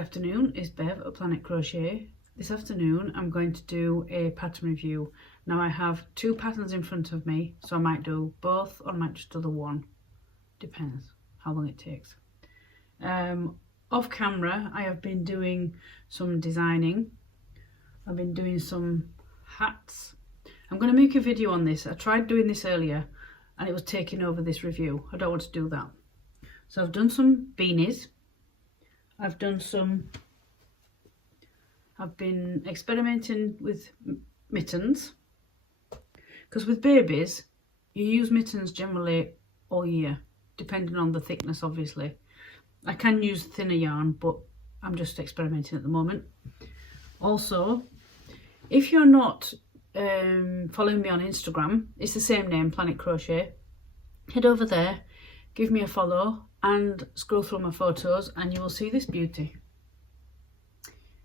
afternoon, it's Bev at Planet Crochet. This afternoon I'm going to do a pattern review. Now I have two patterns in front of me, so I might do both or I might just do the one. Depends how long it takes. Off camera I have been doing some designing. I've been doing some hats. I'm going to make a video on this. I tried doing this earlier and it was taking over this review. I don't want to do that. So I've done some beanies. I've been experimenting with mittens, because with babies you use mittens generally all year, depending on the thickness obviously. I can use thinner yarn, but I'm just experimenting at the moment. Also, if you're not following me on Instagram, it's the same name, Planet Crochet. Head over there, give me a follow and scroll through my photos and you will see this beauty.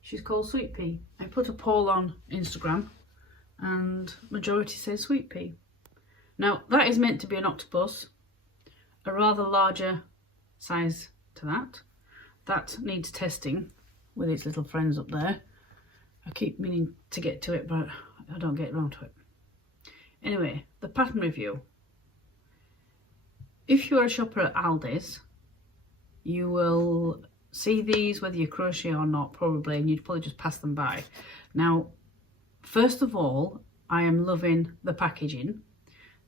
She's called Sweet Pea. I put a poll on Instagram and majority says Sweet Pea. Now that is meant to be an octopus, a rather larger size to that. That needs testing with its little friends up there. I keep meaning to get to it, but I don't get around to it. Anyway, the pattern review. If you're a shopper at Aldi's, you will see these whether you crochet or not probably, and you'd probably just pass them by. Now, first of all, I am loving the packaging.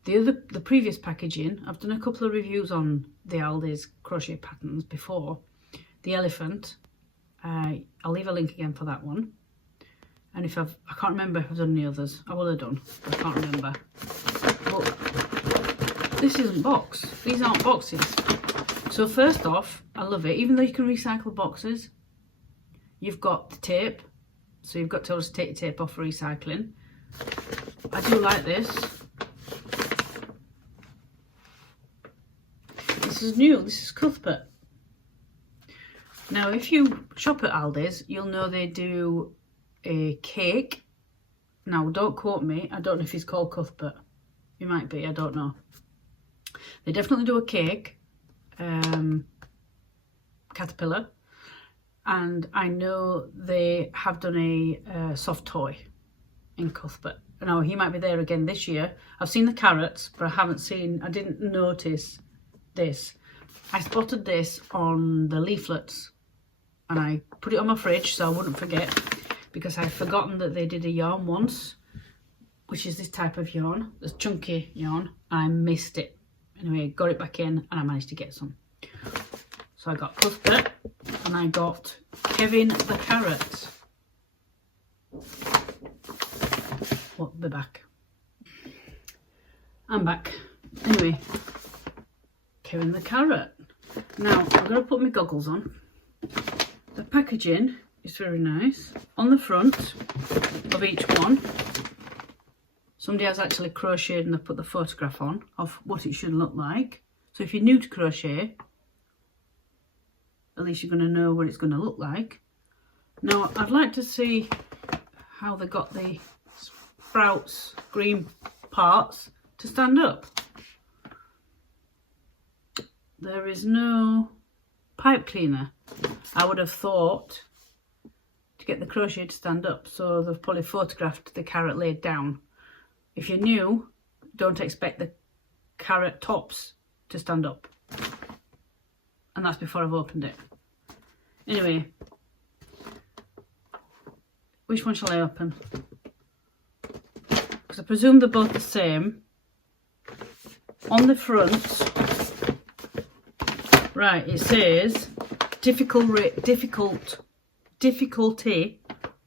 The previous packaging, I've done a couple of reviews on the Aldi's crochet patterns before. The elephant, I'll leave a link again for that one. And I can't remember if I've done any others. I will have done, but I can't remember. But this isn't boxed. These aren't boxes. So first off, I love it. Even though you can recycle boxes, you've got the tape. So you've got to just take the tape off for recycling. I do like this. This is new. This is Cuthbert. Now, if you shop at Aldi's, you'll know they do a cake. Now, don't quote me. I don't know if it's called Cuthbert. It might be. I don't know. They definitely do a cake. Caterpillar, and I know they have done a soft toy in Cuthbert. Now he might be there again this year. I've seen the carrots, but I didn't notice this. I spotted this on the leaflets and I put it on my fridge so I wouldn't forget, because I'd forgotten that they did a yarn once, which is this type of yarn, this chunky yarn, and I missed it. Anyway, got it back in and I managed to get some. So I got Cuthbert and I got Kevin the carrot. Well, be back. I'm back. Anyway, Kevin the carrot. Now I'm going to put my goggles on. The packaging is very nice. On the front of each one, somebody has actually crocheted and they've put the photograph on of what it should look like. So if you're new to crochet, at least you're going to know what it's going to look like. Now, I'd like to see how they got the sprouts, green parts to stand up. There is no pipe cleaner. I would have thought to get the crochet to stand up, so they've probably photographed the carrot laid down. If you're new, don't expect the carrot tops to stand up. And that's before I've opened it. Anyway, which one shall I open? Because I presume they're both the same. On the front, right, it says difficulty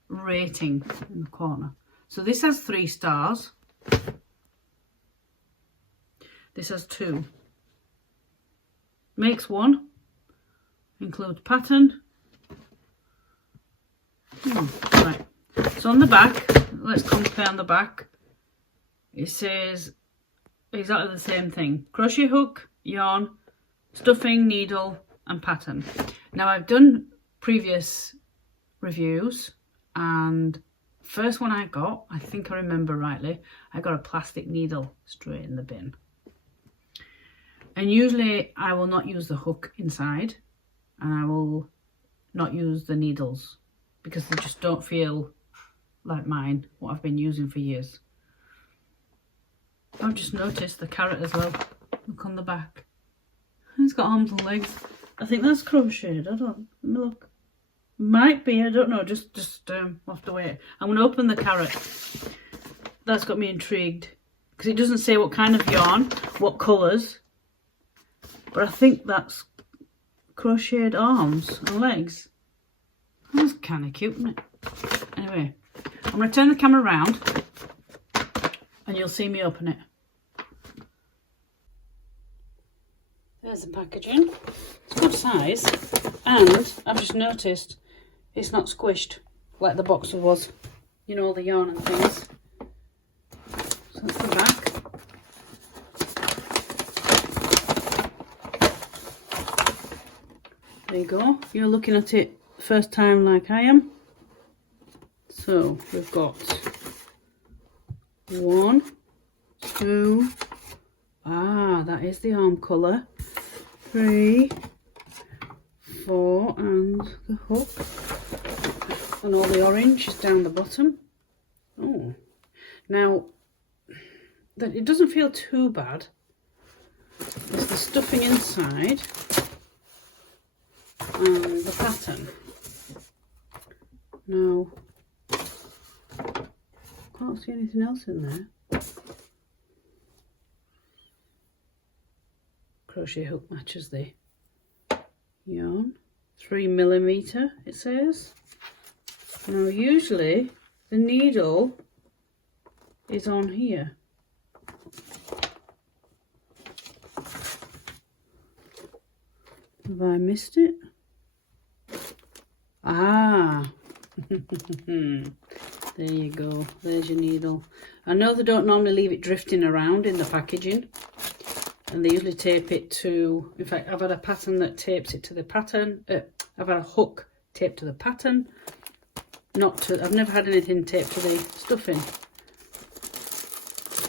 rating in the corner. So this has 3 stars. This has 2. Makes 1. Includes pattern. Right. So on the back, let's compare on the back. It says exactly the same thing. Crochet hook, yarn, stuffing, needle and pattern. Now I've done previous reviews and first one I got, I think I remember rightly, I got a plastic needle straight in the bin. And usually I will not use the hook inside and I will not use the needles because they just don't feel like mine, what I've been using for years. I've just noticed the carrot as well. Look on the back. It's got arms and legs. I think that's crocheted. I don't. Let me look. Might be. I don't know. Just have to wait. I'm going to open the carrot. That's got me intrigued because it doesn't say what kind of yarn, what colours, but I think that's crocheted arms and legs. That's kind of cute, isn't it? Anyway, I'm going to turn the camera around and you'll see me open it. There's the packaging. It's good size, and I've just noticed it's not squished like the box was. You know, all the yarn and things. So that's the back. There you go. You're looking at it first time like I am. So we've got 1, 2. That is the arm colour. 3, 4, and the hook, and all the orange is down the bottom. Oh, now that it doesn't feel too bad. There's the stuffing inside and the pattern. Now, can't see anything else in there. Crochet hook matches the yarn. 3mm it says. Now usually the needle is on here. Have I missed it? There you go. There's your needle. I know they don't normally leave it drifting around in the packaging. And they usually tape it to, in fact, I've had a pattern that tapes it to the pattern. I've had a hook taped to the pattern. I've never had anything taped to the stuffing.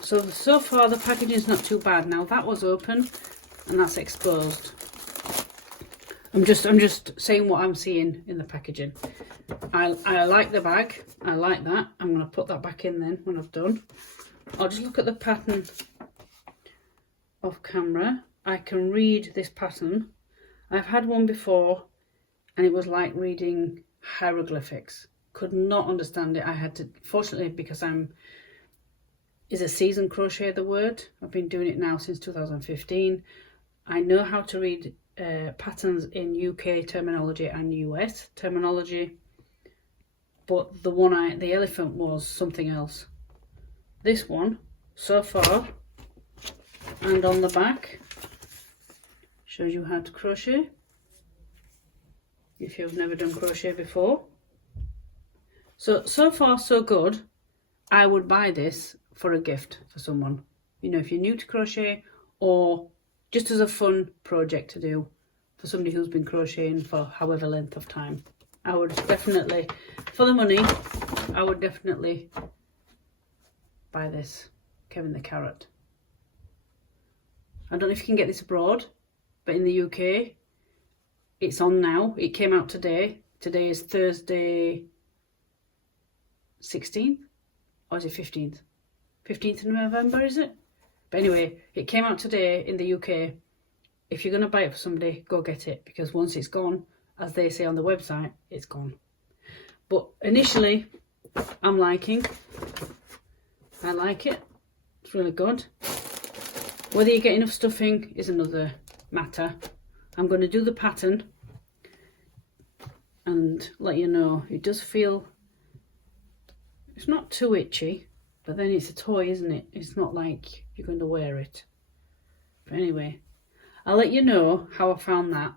So far the packaging is not too bad. Now that was open and that's exposed. I'm just saying what I'm seeing in the packaging. I like the bag. I like that. I'm going to put that back in then when I've done. I'll just look at the pattern off camera. I can read this pattern. I've had one before and it was like reading hieroglyphics. Could not understand it. I had to, fortunately, because is a seasoned crochet the word? I've been doing it now since 2015. I know how to read patterns in UK terminology and US terminology, but the elephant was something else. This one, so far, and on the back, shows you how to crochet if you've never done crochet before. So far so good. I would buy this for a gift for someone, you know, if you're new to crochet, or just as a fun project to do for somebody who's been crocheting for however length of time. I would definitely, for the money, I would definitely buy this, Kevin the Carrot. I don't know if you can get this abroad, but in the UK, it's on now. It came out today. Today is Thursday 16th, or is it 15th? 15th of November, is it? But anyway, it came out today in the UK. If you're going to buy it for somebody, go get it, because once it's gone, as they say on the website, it's gone. But initially, I'm liking. I like it. It's really good. Whether you get enough stuffing is another matter. I'm going to do the pattern and let you know. It does feel, it's not too itchy, but then it's a toy, isn't it? It's not like you're going to wear it. But anyway, I'll let you know how I found that.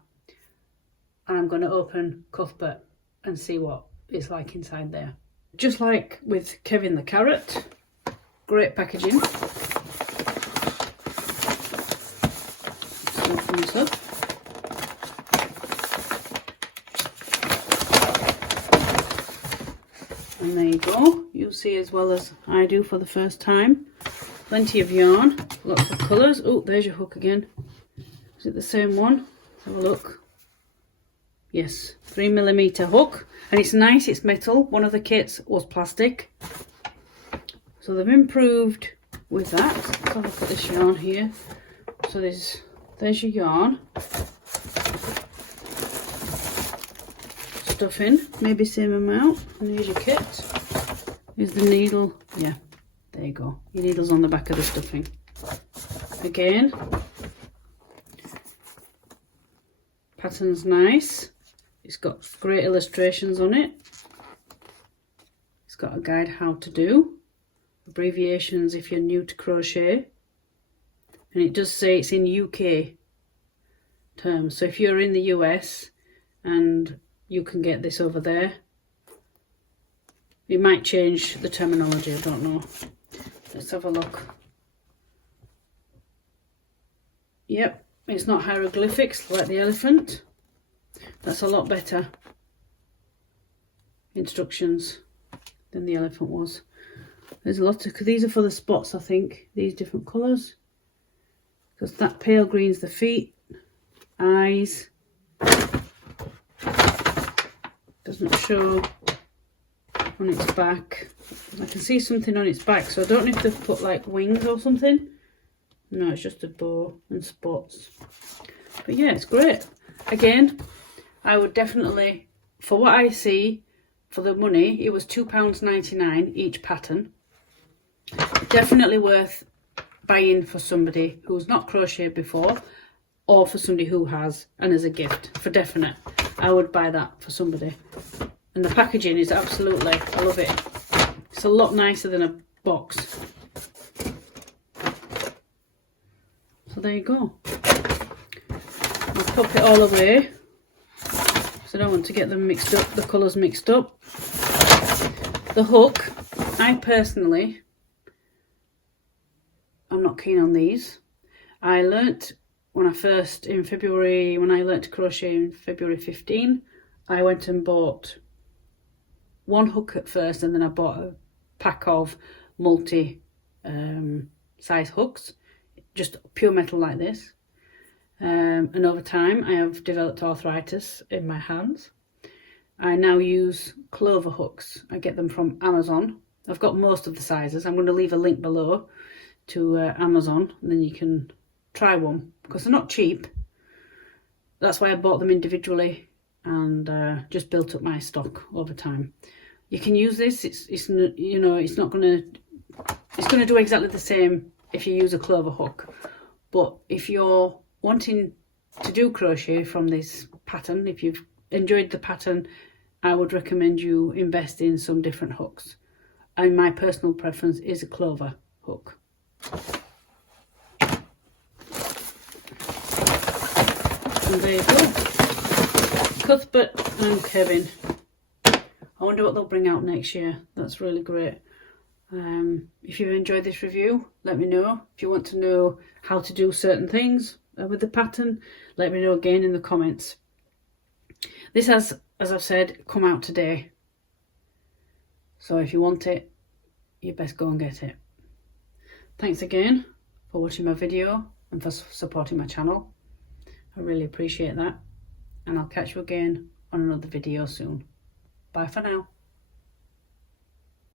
And I'm going to open Cuthbert and see what it's like inside there. Just like with Kevin the Carrot, great packaging. Let's open this up. And there you go. You'll see as well as I do for the first time. Plenty of yarn, lots of colours. Oh, there's your hook again. Is it the same one? Let's have a look. yes, 3mm hook, and it's nice, it's metal. One of the kits was plastic, so they've improved with that. Let's have a look at this yarn here. So there's your yarn, stuffing, maybe same amount, and here's your kit. Here's the needle, yeah, there you go, your needle's on the back of the stuffing. Again, pattern's nice, it's got great illustrations on it, it's got a guide how to do, abbreviations if you're new to crochet, and it does say it's in UK terms, so if you're in the US and you can get this over there, it might change the terminology, I don't know. Let's have a look. Yep, it's not hieroglyphics like the elephant. That's a lot better instructions than the elephant was. There's a lot of, these are for the spots, I think, these different colours. Because that pale green's the feet, eyes. Doesn't show on its back. I can see something on its back, so I don't know if they've put like wings or something. No, it's just a bow and spots. But yeah, it's great. Again, I would definitely, for what I see, for the money, it was £2.99 each pattern. Definitely worth buying for somebody who's not crocheted before, or for somebody who has, and as a gift, for definite. I would buy that for somebody. And the packaging is absolutely, I love it. It's a lot nicer than a box. So there you go. I'll pop it all away, because I don't want to get them mixed up, the colours mixed up. The hook, I personally, I'm not keen on these. I learnt when I first, in February, when I learnt to crochet in February 15, I went and bought one hook at first, and then I bought a pack of multi size hooks, just pure metal like this. And over time I have developed arthritis in my hands. I now use clover hooks. I get them from Amazon. I've got most of the sizes. I'm going to leave a link below to Amazon, and then you can try one, because they're not cheap. That's why I bought them individually, and just built up my stock over time. You can use this. It's you know, it's not gonna, it's gonna do exactly the same if you use a clover hook. But if you're wanting to do crochet from this pattern, if you've enjoyed the pattern, I would recommend you invest in some different hooks. And my personal preference is a clover hook. And there you go. Cuthbert and Kevin. I wonder what they'll bring out next year. That's really great. If you've enjoyed this review, let me know. If you want to know how to do certain things with the pattern, let me know again in the comments. This has, as I've said, come out today. So if you want it, you best go and get it. Thanks again for watching my video and for supporting my channel. I really appreciate that. And I'll catch you again on another video soon. Bye for now.